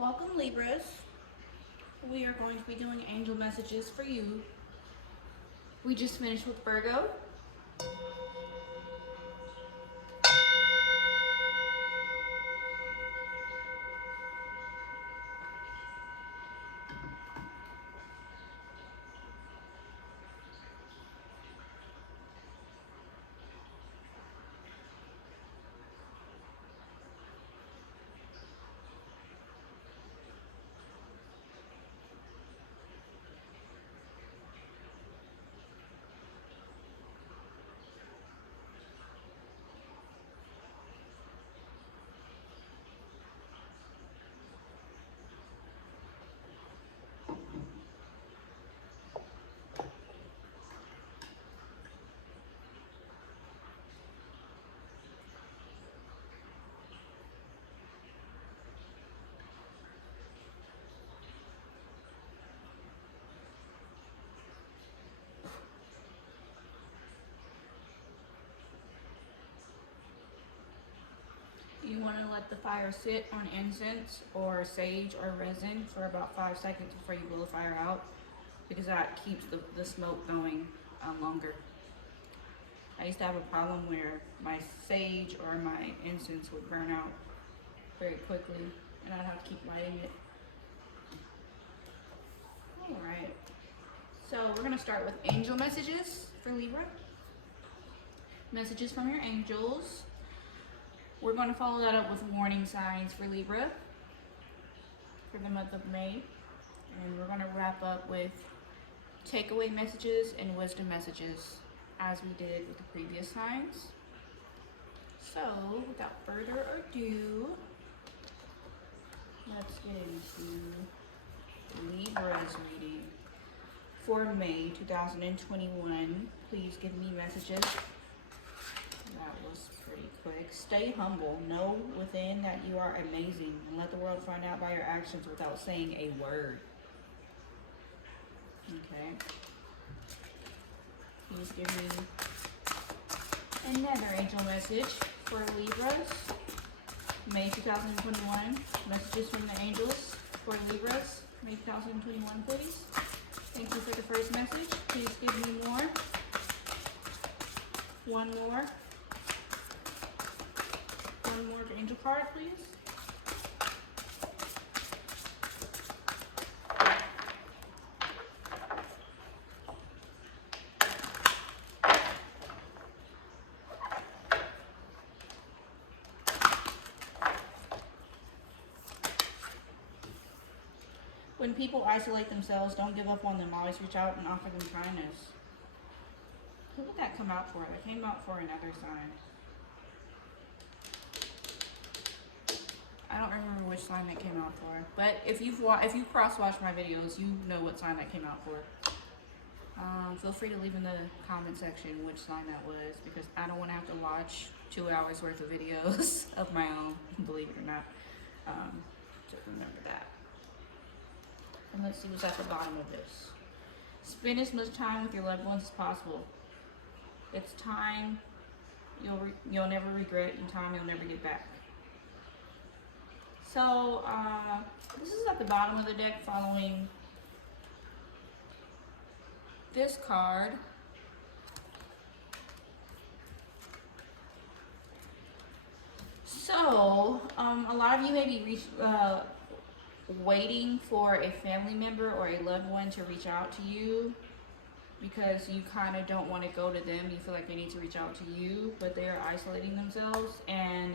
Welcome, Libras. We are going to be doing angel messages for you. We just finished with Virgo. You want to let the fire sit on incense or sage or resin for about 5 seconds before you blow the fire out, because that keeps the smoke going longer. I used to have a problem where my sage or my incense would burn out very quickly and I'd have to keep lighting it. Alright, so we're going to start with angel messages for Libra. Messages from your angels. We're going to follow that up with warning signs for Libra for the month of May. And we're going to wrap up with takeaway messages and wisdom messages as we did with the previous signs. So, without further ado, let's get into Libra's reading for May 2021. Please give me messages. That was pretty quick. Stay humble. Know within that you are amazing, and let the world find out by your actions without saying a word. Okay. Please give me another angel message for Libras. May 2021. Messages from the angels for Libras. May 2021, please. Thank you for the first message. Please give me more. One more. One more angel card, please. When people isolate themselves, don't give up on them. Always reach out and offer them kindness. Who did that come out for? That came out for another sign. I don't remember which sign that came out for. But if you cross-watch my videos, you know what sign that came out for. Feel free to leave in the comment section which sign that was, because I don't want to have to watch 2 hours worth of videos of my own, believe it or not. So remember that. And let's see what's at the bottom of this. Spend as much time with your loved ones as possible. It's time you'll never regret, and time you'll never get back. So this is at the bottom of the deck following this card. So a lot of you may be waiting for a family member or a loved one to reach out to you, because you kind of don't want to go to them. You feel like they need to reach out to you, but they are isolating themselves, and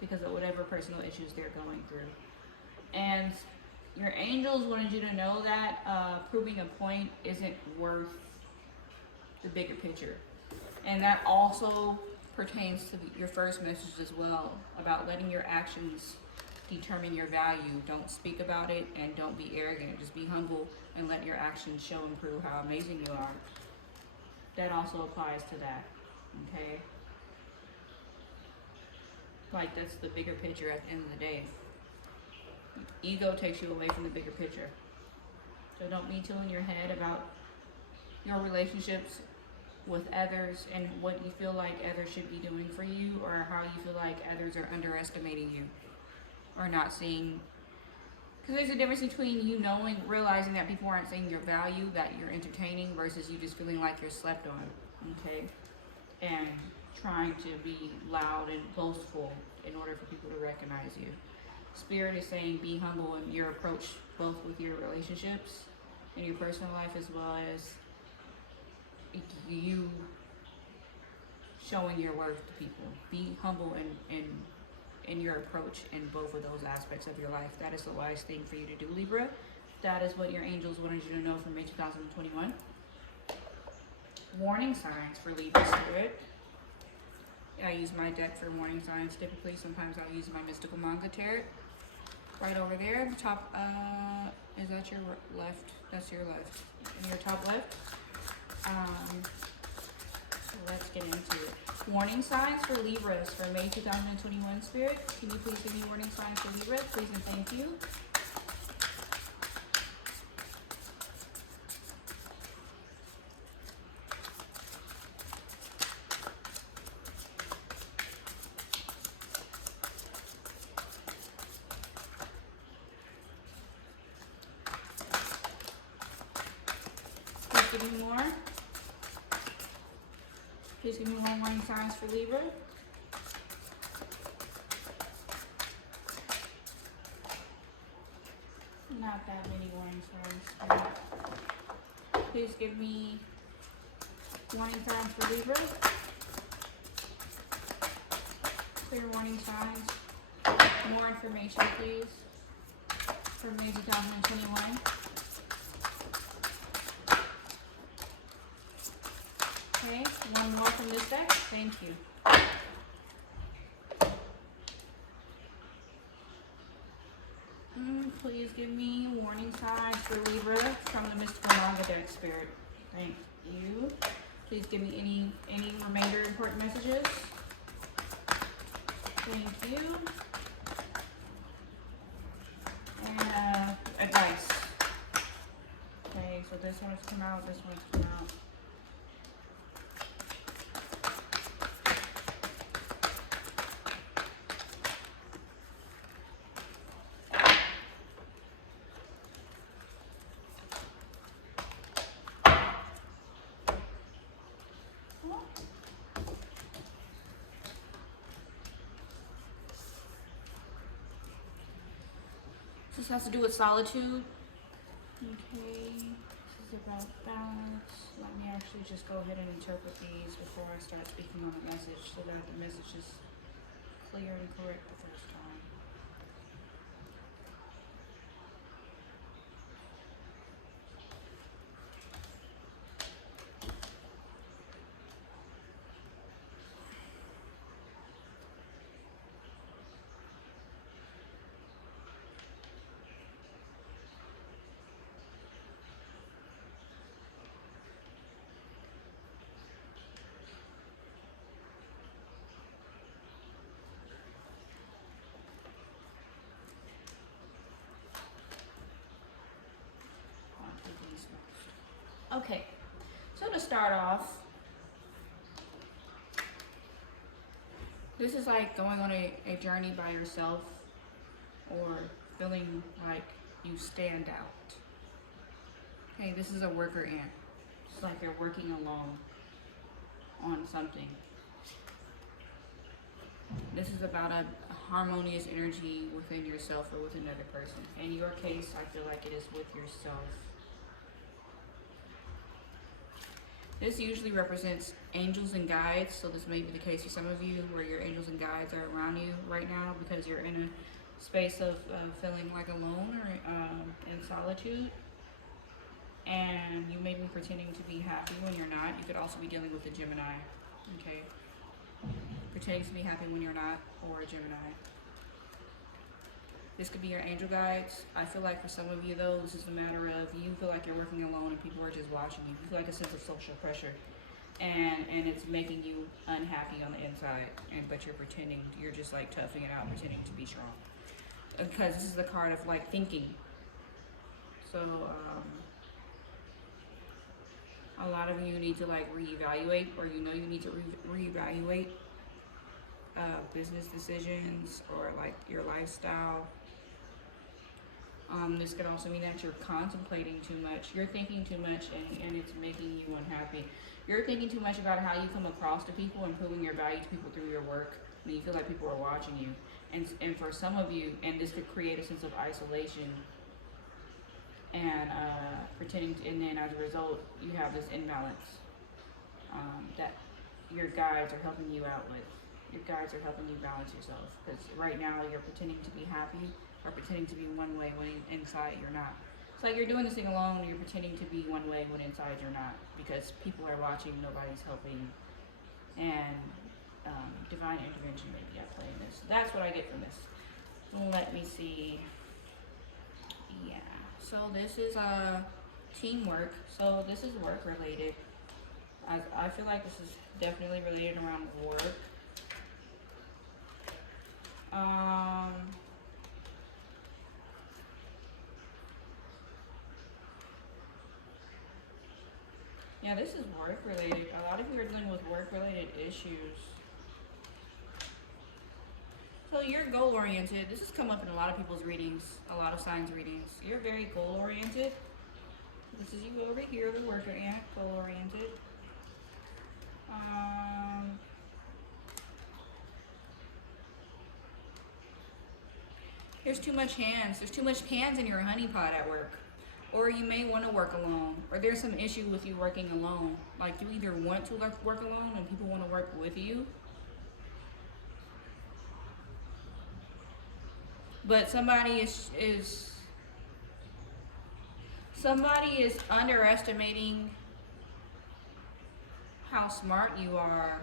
because of whatever personal issues they're going through. And your angels wanted you to know that proving a point isn't worth the bigger picture. And that also pertains to your first message as well, about letting your actions determine your value. Don't speak about it, and don't be arrogant. Just be humble and let your actions show and prove how amazing you are. That also applies to that, okay? Like, that's the bigger picture at the end of the day. Ego takes you away from the bigger picture. So don't be too in your head about your relationships with others and what you feel like others should be doing for you, or how you feel like others are underestimating you, or not seeing, because there's a difference between you knowing, realizing that people aren't seeing your value, that you're entertaining, versus you just feeling like you're slept on, okay? And trying to be loud and boastful in order for people to recognize you. Spirit is saying be humble in your approach, both with your relationships and your personal life, as well as you showing your worth to people. Be humble in your approach in both of those aspects of your life. That is the wise thing for you to do, Libra. That is what your angels wanted you to know for May 2021. Warning signs for Libra Spirit. I use my deck for warning signs typically. Sometimes I'll use my mystical manga tarot. Right over there, the top, is that your left? That's your left. In your top left. So let's get into it. Warning signs for Libras for May 2021, Spirit. Can you please give me warning signs for Libras? Please and thank you. Please give me more. Please give me more warning signs for Libra. Not that many warning signs. Please give me warning signs for Libra. Clear warning signs. More information, please, for May 2021. Okay, one more from this deck. Thank you. Please give me warning signs for Libra from the mystical manga deck, Spirit. Thank you. Please give me any remainder important messages. Thank you. And advice. Okay, so this one's come out, this one's come out. This has to do with solitude. Okay, this is about balance. Let me actually just go ahead and interpret these before I start speaking on the message so that the message is clear and correct the first time. Okay, so to start off, this is like going on a journey by yourself or feeling like you stand out. Okay, this is a worker ant. It's like you're working alone on something. This is about a harmonious energy within yourself or with another person. In your case, I feel like it is with yourself. This usually represents angels and guides, so this may be the case for some of you where your angels and guides are around you right now because you're in a space of feeling like alone or in solitude. And you may be pretending to be happy when you're not. You could also be dealing with a Gemini, okay? Pretending to be happy when you're not, or a Gemini. This could be your angel guides. I feel like for some of you though, this is a matter of you feel like you're working alone and people are just watching you. You feel like a sense of social pressure. And it's making you unhappy on the inside. But you're pretending, you're just like toughing it out, pretending to be strong. Because this is the card of like thinking. So, a lot of you need to like reevaluate, or you know you need to reevaluate business decisions or like your lifestyle. This could also mean that you're contemplating too much. You're thinking too much and it's making you unhappy. You're thinking too much about how you come across to people and proving your value to people through your work. And you feel like people are watching you. And for some of you, and this could create a sense of isolation and pretending to, and then as a result, you have this imbalance that your guides are helping you out with. Your guides are helping you balance yourself. Because right now, you're pretending to be happy or pretending to be one way when inside you're not. It's like you're doing this thing alone, you're pretending to be one way when inside you're not, because people are watching, nobody's helping, and divine intervention may be at play in this. That's what I get from this. Let me see. Yeah, so this is teamwork. So this is work related. I feel like this is definitely related around work. Yeah, this is work related. A lot of you are dealing with work related issues. So you're goal oriented. This has come up in a lot of people's readings, a lot of signs readings. You're very goal oriented. This is you over here, the worker ant, goal oriented. There's too much hands. There's too much hands in your honeypot at work. Or you may want to work alone. Or there's some issue with you working alone. Like you either want to work alone and people want to work with you. But somebody is underestimating how smart you are.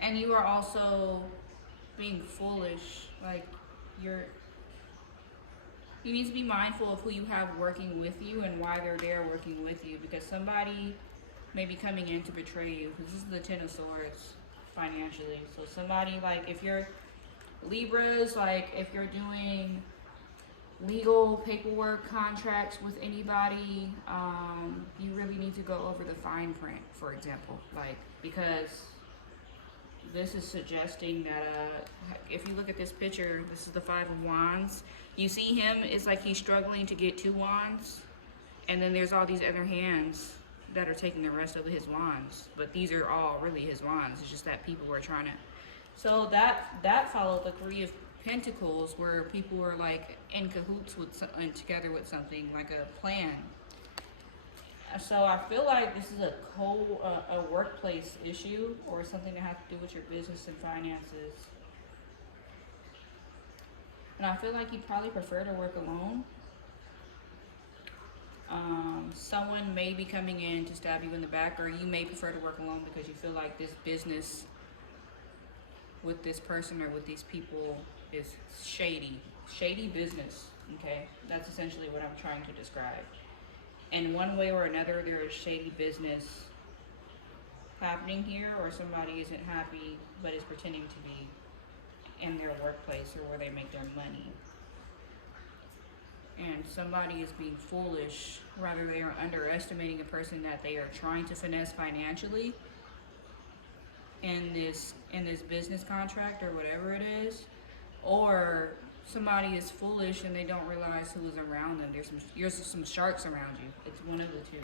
And you are also being foolish. Like you need to be mindful of who you have working with you and why they're there working with you, because somebody may be coming in to betray you, because this is the Ten of Swords financially. So somebody, like if you're Libras, like if you're doing legal paperwork contracts with anybody, you really need to go over the fine print, for example, like, because this is suggesting that if you look at this picture, this is the Five of Wands. You see him, it's like he's struggling to get 2 wands, and then there's all these other hands that are taking the rest of his wands, but these are all really his wands. It's just that people were trying to. So that followed the Three of Pentacles, where people were like in cahoots with and together with something, like a plan. So I feel like this is a workplace issue, or something that has to do with your business and finances. And I feel like you probably prefer to work alone. Someone may be coming in to stab you in the back, or you may prefer to work alone because you feel like this business with this person or with these people is shady. Shady business, okay? That's essentially what I'm trying to describe. And one way or another, there is shady business happening here, or somebody isn't happy but is pretending to be in their workplace or where they make their money. And somebody is being foolish. Rather, they are underestimating a person that they are trying to finesse financially in this business contract or whatever it is. Or somebody is foolish and they don't realize who is around them. There's some sharks around you. It's one of the two.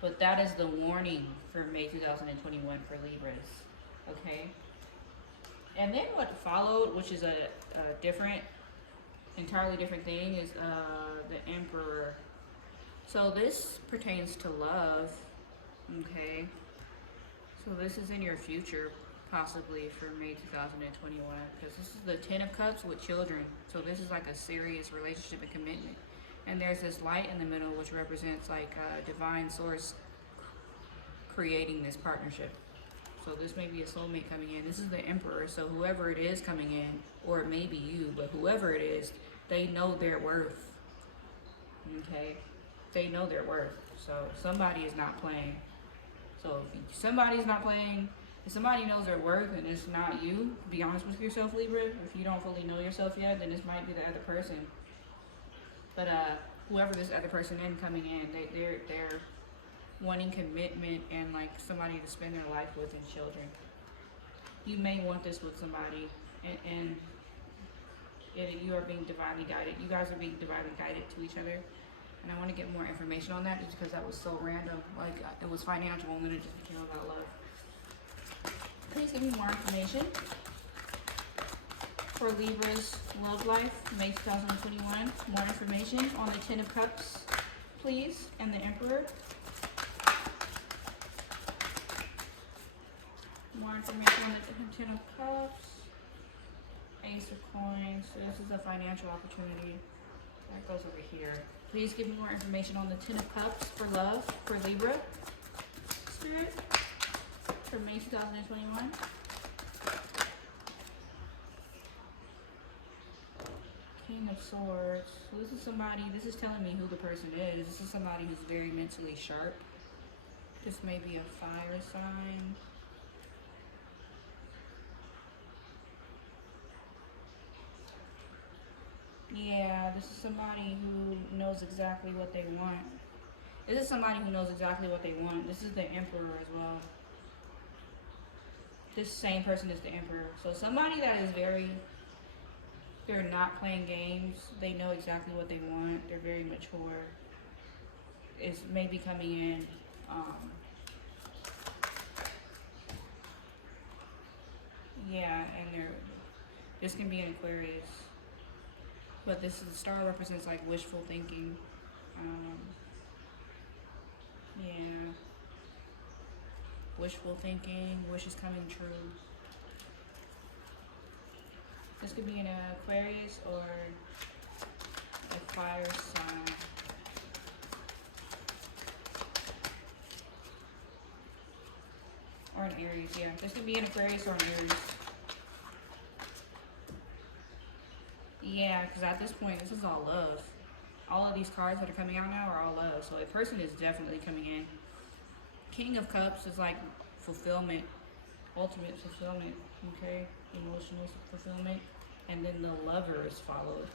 But that is the warning for May 2021 for Libras. Okay? And then what followed, which is a entirely different thing, is the Emperor. So this pertains to love. Okay? So this is in your future, possibly, for May 2021, because this is the Ten of Cups with children. So this is like a serious relationship and commitment. And there's this light in the middle, which represents like a divine source creating this partnership. So this may be a soulmate coming in. This is the Emperor. So whoever it is coming in, or it may be you, but whoever it is, they know their worth. Okay? They know their worth. So somebody is not playing. So if somebody's not playing, if somebody knows their worth and it's not you, be honest with yourself, Libra. If you don't fully know yourself yet, then this might be the other person. But whoever this other person in coming in, wanting commitment and like somebody to spend their life with and children. You may want this with somebody, and you are being divinely guided. You guys are being divinely guided to each other. And I want to get more information on that just because that was so random. Like, it was financial and then it just became about love. Please give me more information for Libra's love life, May 2021. More information on the Ten of Cups, please, and the Emperor. More information on the Ten of Cups, Ace of Coins. So this is a financial opportunity. That goes over here. Please give me more information on the Ten of Cups for love for Libra Spirit for May 2021. King of Swords. So this is somebody, this is telling me who the person is. This is somebody who's very mentally sharp. This may be a fire sign. Yeah, this is somebody who knows exactly what they want. This is somebody who knows exactly what they want. This is the Emperor as well. This same person is the Emperor. So somebody that is they're not playing games. They know exactly what they want. They're very mature. Is maybe coming in. Yeah, and this can be an Aquarius. But this is the star represents like wishful thinking. Yeah. Wishful thinking, wishes coming true. This could be an Aquarius or a fire sign. Or an Aries, yeah. This could be an Aquarius or an Aries. Yeah, because at this point, this is all love. All of these cards that are coming out now are all love. So a person is definitely coming in. King of Cups is like fulfillment, ultimate fulfillment, okay? Emotional fulfillment. And then the Lover is followed.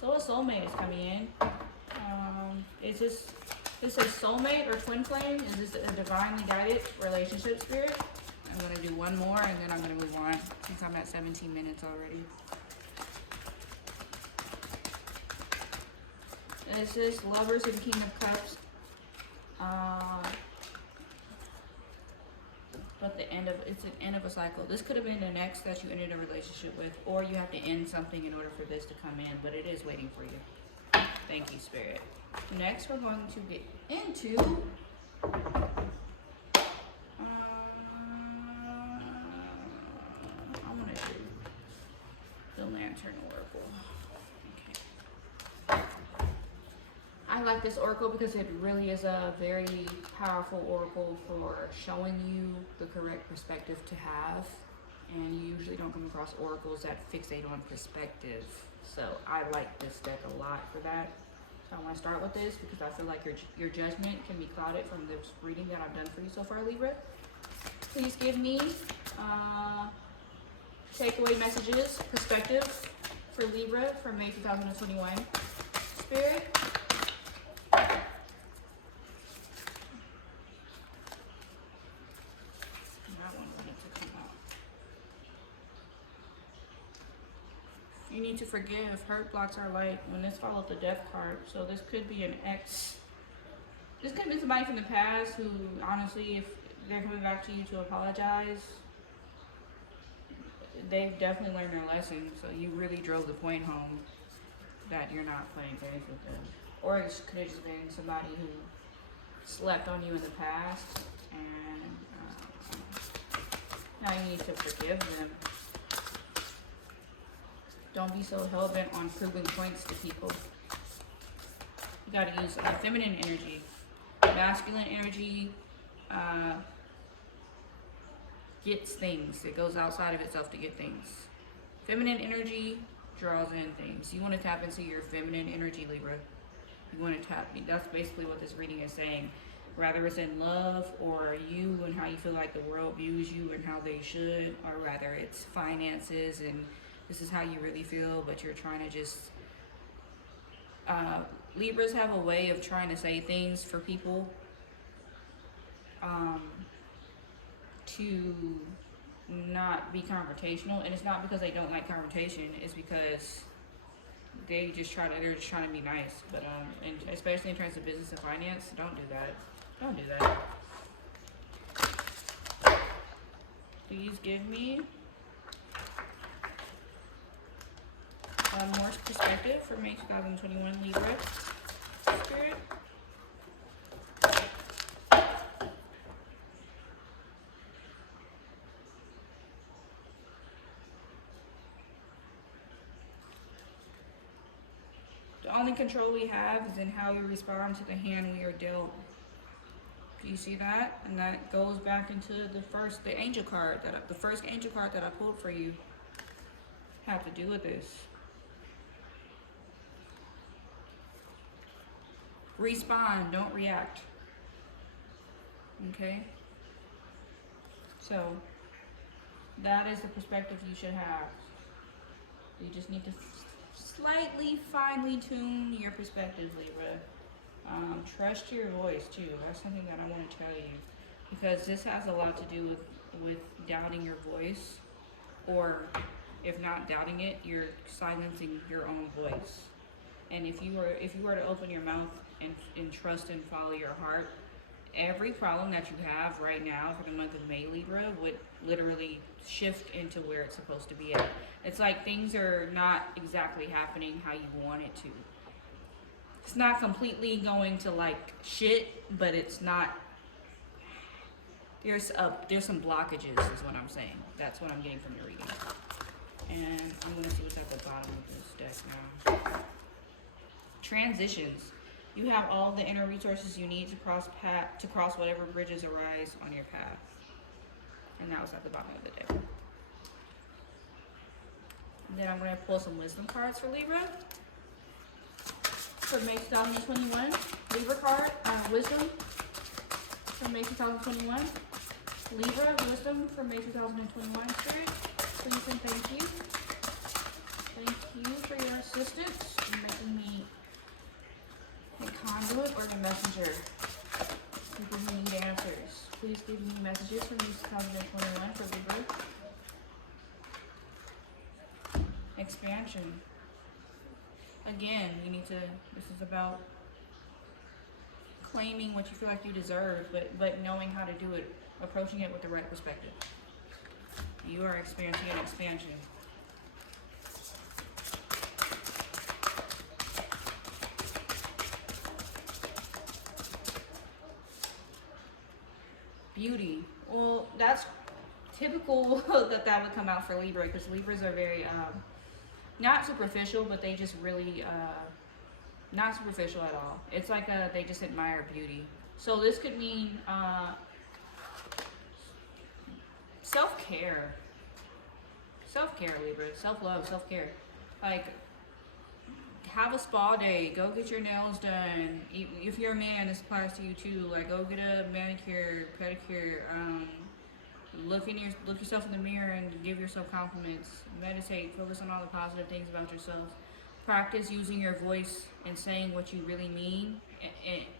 So a soulmate is coming in. Is this a soulmate or twin flame? Is this a divinely guided relationship spirit? I'm going to do one more and then I'm going to move on since I'm at 17 minutes already. This is Lovers and King of Cups. But it's an end of a cycle. This could have been an ex that you ended a relationship with, or you have to end something in order for this to come in, but it is waiting for you. Thank you, Spirit. Next, we're going to get into I'm gonna do the Lantern Oracle. I like this oracle because it really is a very powerful oracle for showing you the correct perspective to have. And you usually don't come across oracles that fixate on perspective. So I like this deck a lot for that. So I want to start with this because I feel like your judgment can be clouded from this reading that I've done for you so far, Libra. Please give me takeaway messages, perspective for Libra for May 2021. Spirit. You need to forgive. Hurt blocks are light. When this followed the death card, so this could be an ex. This could be somebody from the past who, honestly, if they're coming back to you to apologize, they've definitely learned their lesson. So you really drove the point home that you're not playing games with them. Or it could have just been somebody who slept on you in the past, and now you need to forgive them. Don't be so hell-bent on proving points to people. You gotta use feminine energy. Masculine energy gets things. It goes outside of itself to get things. Feminine energy draws in things. You want to tap into your feminine energy, Libra. You want to tap. That's basically what this reading is saying. Rather it's in love or you and how you feel like the world views you and how they should, or rather it's finances and this is how you really feel, but you're trying to just... Libras have a way of trying to say things for people to not be confrontational, and it's not because they don't like confrontation. It's because they're just trying to be nice. But and especially in terms of business and finance, don't do that. Don't do that. Please give me more perspective for May 2021 Libra Spirit. The only control we have is in how we respond to the hand we are dealt. Do you see that? And that goes back into the first angel card that I pulled for you had to do with this. Respond, don't react. Okay? So that is the perspective you should have. You just need to slightly finely tune your perspective, Libra. Trust your voice too. That's something that I want to tell you, because this has a lot to do with doubting your voice, or if not doubting it, you're silencing your own voice. And if you were to open your mouth and trust and follow your heart, every problem that you have right now for the month of May, Libra, would literally shift into where it's supposed to be at. It's like things are not exactly happening how you want it to. It's not completely going to like shit, but it's not. There's some blockages, is what I'm saying. That's what I'm getting from the reading. And I'm gonna see what's at the bottom of this deck now. Transitions. You have all the inner resources you need to cross whatever bridges arise on your path. And that was at the bottom of the deck. And then I'm going to pull some wisdom cards for Libra. For May 2021. Libra card, wisdom for May 2021. Libra, wisdom for May 2021. Spirit, please and thank you. Thank you for your assistance in making me the conduit or the messenger. People who need answers. Please give me messages for May 2021 for Libra. Expansion. Again, you need to, this is about claiming what you feel like you deserve, but knowing how to do it, approaching it with the right perspective. You are experiencing an expansion. Beauty. Well, that's typical that would come out for Libra, because Libras are very not superficial, but they just really not superficial at all. It's like they just admire beauty. So this could mean self-care, Libra, self-love, self-care. Like, have a spa day, go get your nails done. If you're a man, this applies to you too. Like, go get a manicure, pedicure. Look yourself in the mirror and give yourself compliments. Meditate, focus on all the positive things about yourself. Practice using your voice and saying what you really mean,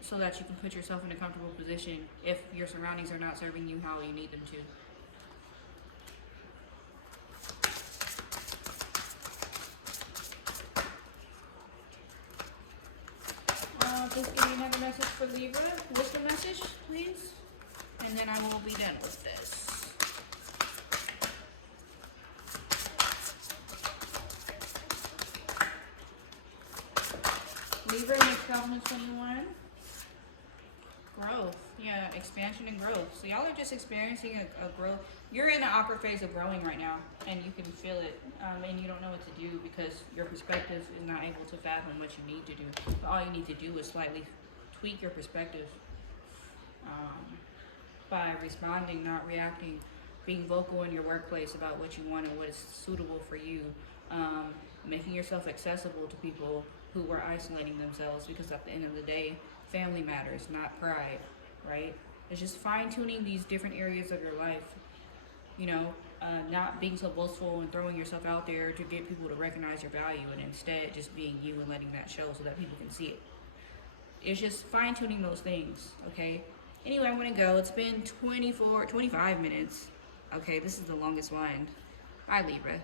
so that you can put yourself in a comfortable position if your surroundings are not serving you how you need them to. Just give me another message for Libra. What's the message, please? And then I will be done with this. Libra in 2021. Growth. Yeah, expansion and growth. So y'all are just experiencing a growth. You're in an awkward phase of growing right now, and you can feel it, and you don't know what to do because your perspective is not able to fathom what you need to do. But all you need to do is slightly tweak your perspective by responding, not reacting, being vocal in your workplace about what you want and what is suitable for you, making yourself accessible to people who are isolating themselves, because at the end of the day, family matters, not pride, right? It's just fine-tuning these different areas of your life, you know, not being so boastful and throwing yourself out there to get people to recognize your value, and instead just being you and letting that show so that people can see it. It's just fine-tuning those things, okay? Anyway, I'm gonna go. It's been 25 minutes. Okay, this is the longest one. Bye, Libra.